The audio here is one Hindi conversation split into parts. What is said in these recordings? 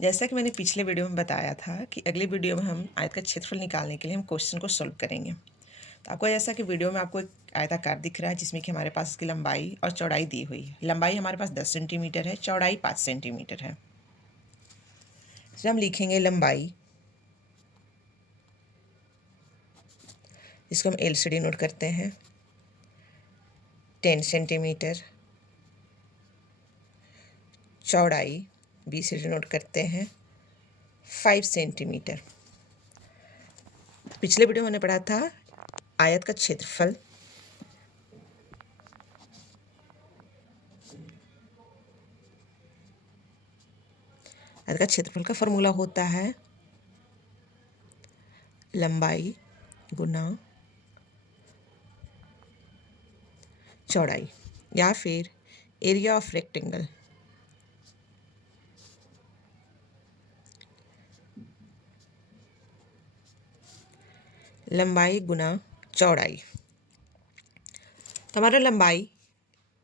जैसा कि मैंने पिछले वीडियो में बताया था कि अगले वीडियो में हम आयत का क्षेत्रफल निकालने के लिए हम क्वेश्चन को सॉल्व करेंगे। तो आपको जैसा कि वीडियो में आपको एक आयताकार दिख रहा है जिसमें कि हमारे पास इसकी लंबाई और चौड़ाई दी हुई है। लंबाई हमारे पास 10 सेंटीमीटर है, चौड़ाई 5 सेंटीमीटर है। तो हम लिखेंगे लंबाई, इसको हम एल से डिनोट करते हैं, 10 सेंटीमीटर। चौड़ाई बी से डिनोट करते हैं 5 सेंटीमीटर। पिछले वीडियो में हमने पढ़ा था आयत का क्षेत्रफल। आयत का क्षेत्रफल का फॉर्मूला होता है लंबाई गुना चौड़ाई या फिर एरिया ऑफ रेक्टेंगल। लंबाई गुना चौड़ाई। तो हमारा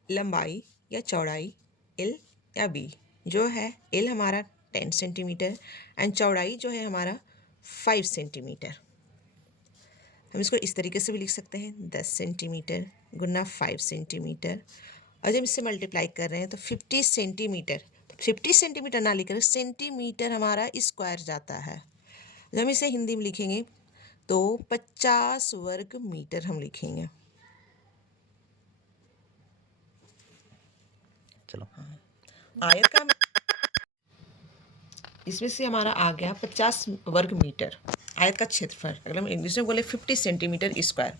लंबाई या चौड़ाई एल या बी जो है, एल हमारा 10 सेंटीमीटर एंड चौड़ाई जो है हमारा 5 सेंटीमीटर। हम इसको इस तरीके से भी लिख सकते हैं 10 सेंटीमीटर गुना 5 सेंटीमीटर, और जब इससे मल्टीप्लाई कर रहे हैं तो 50 सेंटीमीटर। 50 सेंटीमीटर ना लिखकर सेंटीमीटर हमारा स्क्वायर जाता है। जब हम इसे हिंदी में लिखेंगे तो 50 वर्ग मीटर हम लिखेंगे। चलो आयत का इसमें से हमारा आ गया 50 वर्ग मीटर आयत का क्षेत्रफल। अगर हम इंग्लिश में बोले 50 सेंटीमीटर स्क्वायर।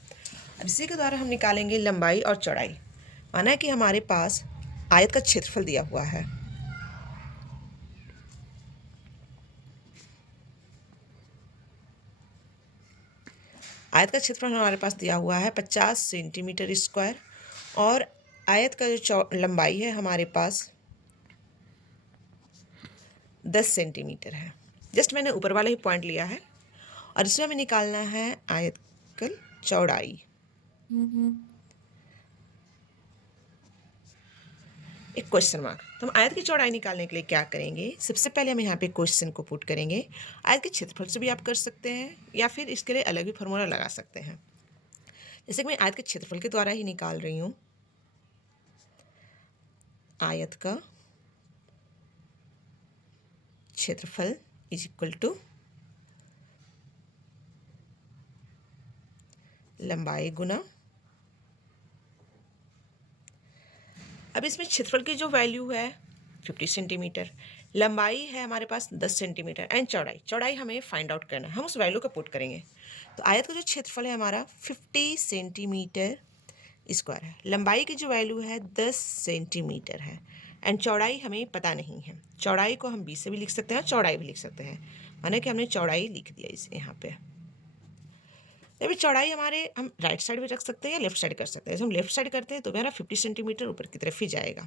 अब इसी के द्वारा हम निकालेंगे लंबाई और चौड़ाई। माना है कि हमारे पास आयत का क्षेत्रफल दिया हुआ है। आयत का क्षेत्रफल हमारे पास दिया हुआ है 50 सेंटीमीटर स्क्वायर, और आयत का जो लंबाई है हमारे पास 10 सेंटीमीटर है। जस्ट मैंने ऊपर वाला ही पॉइंट लिया है, और इसमें हमें निकालना है आयत का चौड़ाई। एक क्वेश्चन मार्क। तो हम आयत की चौड़ाई निकालने के लिए क्या करेंगे, सबसे पहले हम यहाँ पे क्वेश्चन को पुट करेंगे। आयत के क्षेत्रफल से भी आप कर सकते हैं या फिर इसके लिए अलग भी फॉर्मूला लगा सकते हैं। जैसे कि मैं आयत के क्षेत्रफल के द्वारा ही निकाल रही हूँ। आयत का क्षेत्रफल इज इक्वल टू लंबाई गुना, अब इसमें क्षेत्रफल की जो वैल्यू है 50 सेंटीमीटर, लंबाई है हमारे पास 10 सेंटीमीटर एंड चौड़ाई हमें फाइंड आउट करना है। हम उस वैल्यू को पुट करेंगे। तो आयत का जो क्षेत्रफल है हमारा 50 सेंटीमीटर स्क्वायर है। लंबाई की जो वैल्यू है 10 सेंटीमीटर है एंड चौड़ाई हमें पता नहीं है। चौड़ाई को हम बी से भी लिख सकते हैं और चौड़ाई भी लिख सकते हैं। माने कि हमने चौड़ाई लिख दिया इसे यहाँ पे। अभी चौड़ाई हमारे हम राइट साइड में रख सकते हैं या लेफ्ट साइड कर सकते हैं। जब हम लेफ्ट साइड करते हैं तो मेरा 50 सेंटीमीटर ऊपर की तरफ ही जाएगा।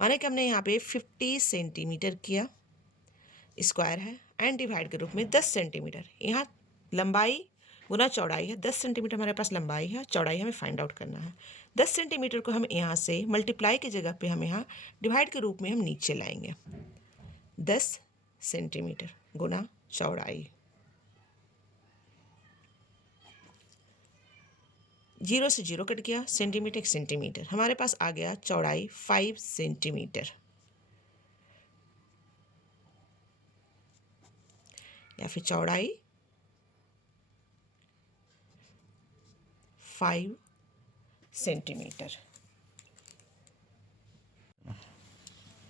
माने कि हमने यहाँ पे 50 सेंटीमीटर किया, स्क्वायर है एंड डिवाइड के रूप में 10 सेंटीमीटर। यहाँ लंबाई गुना चौड़ाई है, 10 सेंटीमीटर हमारे पास लंबाई है, चौड़ाई हमें फाइंड आउट करना है। 10 सेंटीमीटर को हम यहाँ से मल्टीप्लाई की जगह पे हम यहाँ डिवाइड के रूप में हम नीचे लाएंगे। 10 सेंटीमीटर गुना चौड़ाई, 0 से 0 कट गया, सेंटीमीटर एक सेंटीमीटर, हमारे पास आ गया चौड़ाई 5 सेंटीमीटर, या फिर चौड़ाई 5 सेंटीमीटर।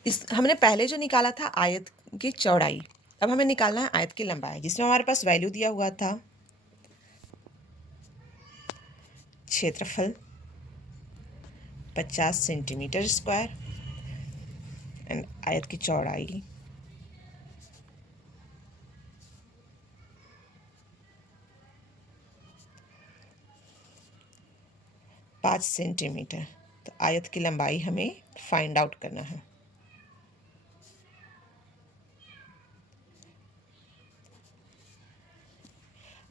इस हमने पहले जो निकाला था आयत की चौड़ाई, अब हमें निकालना है आयत की लंबाई, जिसमें हमारे पास वैल्यू दिया हुआ था क्षेत्रफल 50 सेंटीमीटर स्क्वायर एंड आयत की चौड़ाई 5 सेंटीमीटर। तो आयत की लंबाई हमें फाइंड आउट करना है।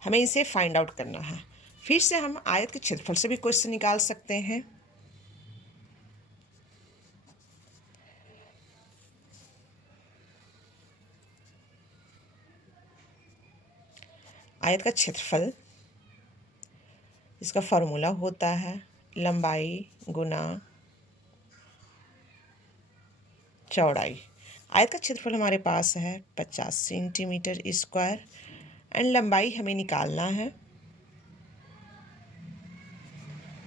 हमें इसे फाइंड आउट करना है। फिर से हम आयत के क्षेत्रफल से भी क्वेश्चन निकाल सकते हैं। आयत का क्षेत्रफल, इसका फॉर्मूला होता है लंबाई गुना चौड़ाई। आयत का क्षेत्रफल हमारे पास है 50 सेंटीमीटर स्क्वायर एंड लंबाई हमें निकालना है।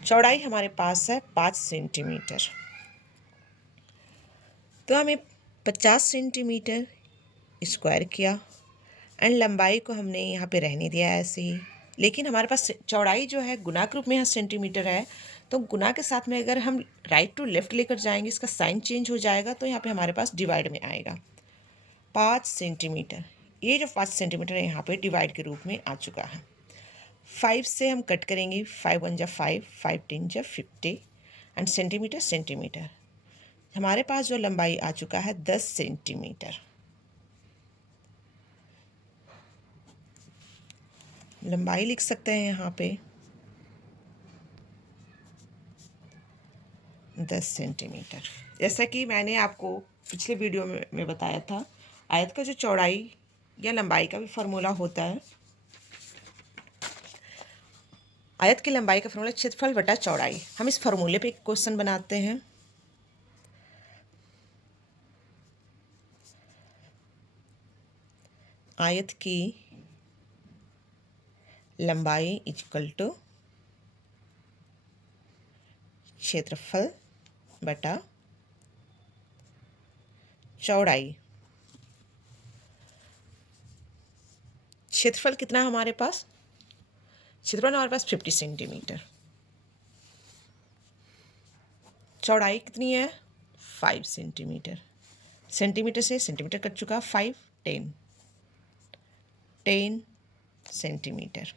चौड़ाई हमारे पास है 5 सेंटीमीटर। तो हमें 50 सेंटीमीटर स्क्वायर किया एंड लंबाई को हमने यहाँ पे रहने दिया ऐसे ही, लेकिन हमारे पास चौड़ाई जो है गुना के रूप में यहाँ सेंटीमीटर है, तो गुना के साथ में अगर हम राइट टू लेफ्ट लेकर जाएंगे इसका साइन चेंज हो जाएगा, तो यहाँ पे हमारे पास डिवाइड में आएगा 5 सेंटीमीटर। ये जो 5 सेंटीमीटर है यहाँ पे डिवाइड के रूप में आ चुका है। 5 से हम कट करेंगे, 5 1 जा 5, 5 10 जा 50 एंड सेंटीमीटर सेंटीमीटर। हमारे पास जो लंबाई आ चुका है 10 सेंटीमीटर। लंबाई लिख सकते हैं यहाँ पे 10 सेंटीमीटर। जैसा कि मैंने आपको पिछले वीडियो में बताया था, आयत का जो चौड़ाई या लंबाई का भी फार्मूला होता है। आयत की लंबाई का फार्मूला क्षेत्रफल बटा चौड़ाई। हम इस फार्मूले पे एक क्वेश्चन बनाते हैं। आयत की लंबाई इक्वल टू क्षेत्रफल बटा चौड़ाई। क्षेत्रफल कितना है हमारे पास? क्षेत्रफल हमारे पास 50 सेंटीमीटर। चौड़ाई कितनी है? 5 सेंटीमीटर। सेंटीमीटर से सेंटीमीटर कट चुका, 5 10 सेंटीमीटर।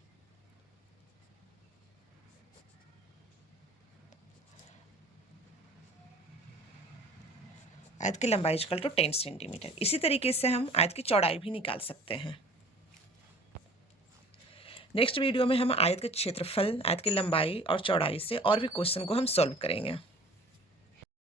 आयत की लंबाई इक्वल टू 10 सेंटीमीटर। इसी तरीके से हम आयत की चौड़ाई भी निकाल सकते हैं। नेक्स्ट वीडियो में हम आयत के क्षेत्रफल, आयत की लंबाई और चौड़ाई से और भी क्वेश्चन को हम सॉल्व करेंगे।